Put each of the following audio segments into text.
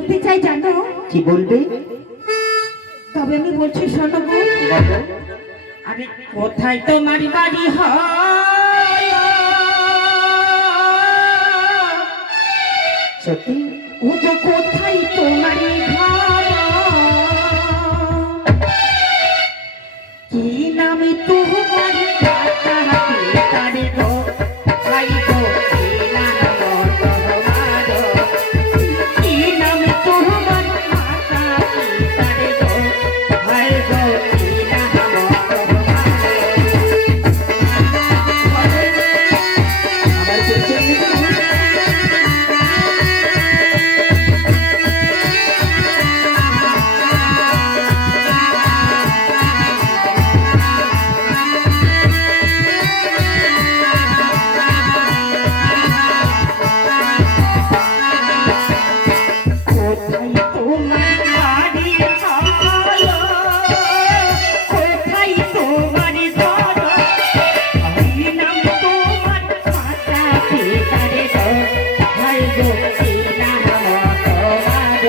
বলতে চাই জানো? কি বলবে? তবে আমি বলছি শোনো গো। আরে কোথায় তোমার বাড়ি হয়? সত্যি? ও তো কোথায় তোমার ঘর? কি নামে তোমার কাটা তারে গো ভাই গো কি নাম তোমার? কি নামে তোমার কাটা তারে গো ভাই গো কি নাম আমার পরিচয় দিতে হবে? কোথায় তোমার বাড়ি হয়? কোথায় তোমার ঘর? কি নাম তোমার মাতা পিতারে গো ভাই গো কি নাম তোমার?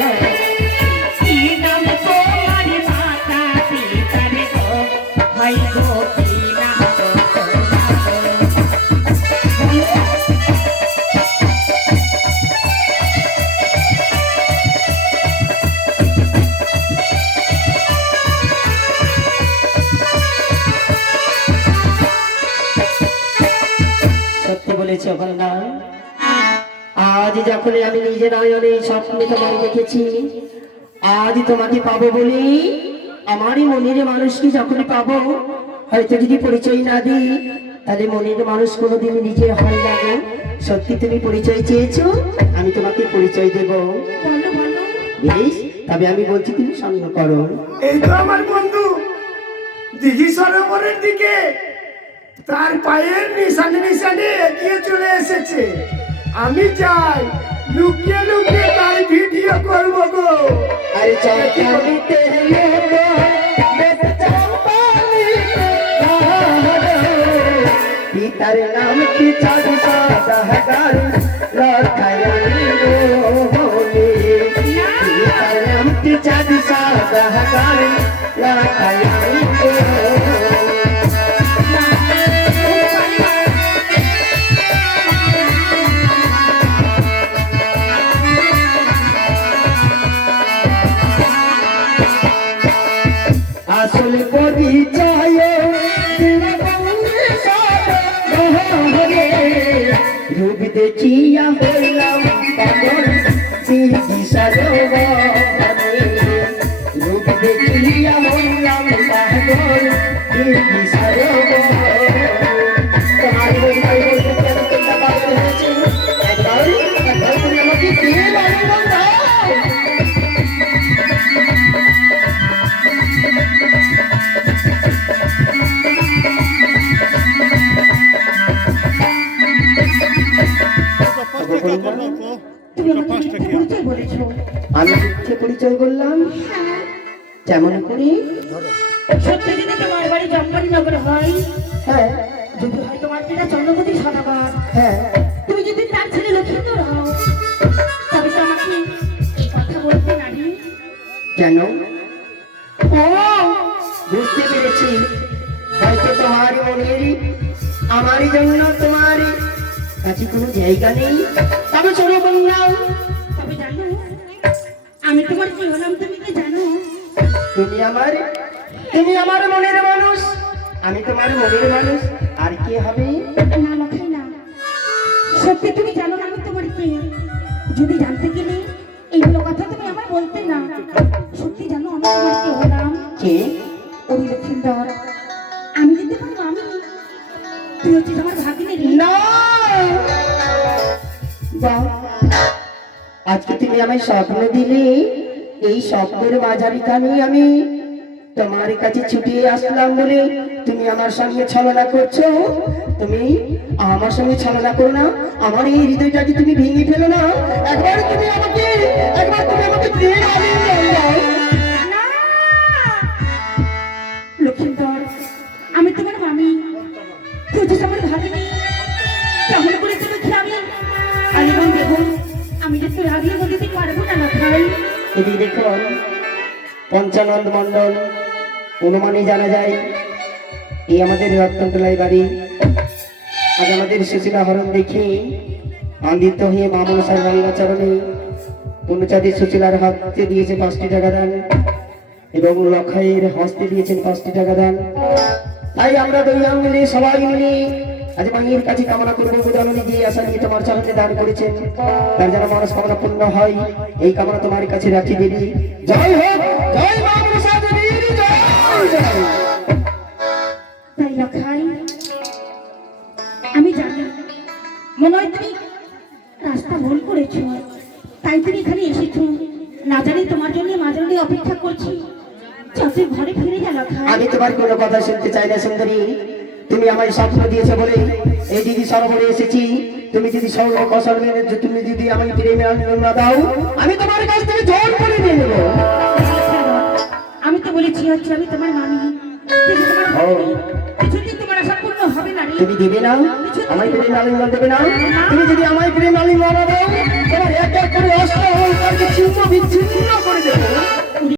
কি নাম তোমার মাতা পিতারে গো ভাই গো কি নাম সত্যি বলেছে অপর্ণা। আজ যখন আমি নিজের নয়নে স্বপ্নে তোমায় দেখেছি, আজ তোমাকে পাবো বলি আমারই মনের মানুষকে যখনই পাবো, হয়তো যদি পরিচয় না দিই তাহলে মনের মানুষ কোনোদিন নিজের হয় না গো। সত্যি তুমি পরিচয় চেয়েছো, আমি তোমাকে পরিচয় দেবো। বলো বলো। বেশ, তবে আমি বলছি তুমি সঙ্গ করো। এই তো আমার বন্ধু দিঘি সরোবরের দিকে তার পায়ের নিশানে নিশানে এগিয়ে চলে এসেছে। আমি চাই লুকিয়ে লুকিয়ে তার ভিডিও করবো গো। আরে চৌকিতে লোগো বেচা পালিতে পিতার নাম কি চাঁদ সাদা গাল লখায়ানি বলে পিতার নাম কি চাঁদ সাদা গাল লখায়ানি আসলে পরিচয় রূপ দেখিয়া হইলাম পাগল দিঘি সরোবরে। রূপ দেখিয়া হইলাম পাগল দিঘি সরোবরে। তোমার বলতে বলতে কেন তোমরা পাগল হয়েছে? একবার তুমি আমাকে দিয়ে বাড়ি বন্ধাও। তুমি আমাকে মিথ্যে পরিচয় বলেছো। আমি মিথ্যে পরিচয় বললাম যেমন করি? সত্যি যদি তোমার বাড়ি জম্পানীনগর হয়, হ্যাঁ যদি হয় তোমার পিতা চন্দ্রপতি সদাগর, হ্যাঁ। তুমি যদি তার ছেলে লক্ষ্মীন্দর হও, তবে তো আমাকে এই কথা বলতে নারী। কেন? ও বুঝতে পেরেছি, হয়তো তোমার মনের আমারই জন্য তোমার কাছে কোনো জায়গা নেই। তবে চলো বললাম, তবে জানো আমি তোমার কি হলাম তুমি কি জানো? তুমি আমার মনের মানুষ, আমি তোমার মনের মানুষ। আর কে হবে? না লক্ষ্মী না, সত্যি তুমি জানো না আমি তোমার কে? যদি জানতে গেলে এইগুলো কথা তুমি আমার বলতে না। সত্যি জানো আমি তোমার কি হলাম? কে? ওই লক্ষ্মীন্দর। আমি যেতে পারবো আমি, তুই হচ্ছিস আমার ভাগ্নে রে। না বাহ, আজকে তুমি আমায় স্বপ্ন দিলে, এই স্বপ্নের মাঝারিখানে আমি তোমার কাছে ছুটে আসলাম বলে তুমি আমার সঙ্গে ছলনা করছো। তুমি আমার সঙ্গে ছলনা করো না, আমার এই হৃদয়টাকে তুমি ভেঙে ফেলো না। একবার তুমি আমাকে প্রিয় আলিঙ্গন দাও। না লক্ষ্মীন্দর, আমি তোমার মামি, তুই হচ্ছিস আমার ভাগ্নে। কেমন করে তুমি আমি আলিঙ্গন দেবো? আমি যে একটু রাগিয়ে দিতে পারবো না লখাই? এদিকে দেখুন পঞ্চানন্দ মণ্ডল অনুমানে জানা যায় এই আমাদের রত্নতলায় বাড়ি। আজ আমাদের সুশীলা হরণ দেখে আনন্দিত হয়ে মা মনসার রঙ্গাচরণে পূর্ণচাঁদের সুশীলার হাতে দিয়েছে 5টি টাকা দান এবং লখাইয়ের হস্তে দিয়েছেন 5টি টাকা দান। তাই আমরা দুই আঙ্গুলে সবাই মিলে আজ মায়ের কাছে কামনা করবো বুদানুনি দিয়ে আশা নিয়ে তোমার চরণে দান করেছেন, তার যেন মানুষ কামনা পূর্ণ হয় এই কামনা তোমার কাছে রাখি দেবী। জয় হোক, জয় মা মনসা দেবীর জয় জয়। তাই লখাই আমি জানি মনে হয় তুমি রাস্তা ভুল করেছো, তাই তুমি এখানে এসেছো। না জানি তোমার জন্য মাঝে অপেক্ষা করছি। চাষের ঘরে ফিরে যা লখাই। আমি তোমার কোনো কথা শুনতে চাই না সুন্দরী। তুমি আমায় স্বপ্ন দিয়েছো বলে এই দিদি সরোবরে এসেছি। তুমি যদি তুমি যদি আমাকে প্রেমে আনন্দ না দাও আমি তোমার কাছ থেকে জোর করে নিয়ে নেবো। আমি তো বলেছি হচ্ছে আমি তোমার মামি, কিন্তু তোমার ও। কিছুদিন তোমার আশা পূর্ণ হবে না রে। তুমি দেবে না আমায় প্রেম আলিঙ্গন দেবে না? তুমি যদি আমায় প্রেম আলিঙ্গন না দাও তোমার এক এক করে অস্ত্র অলঙ্কারকে ছিন্ন বিচ্ছিন্ন করে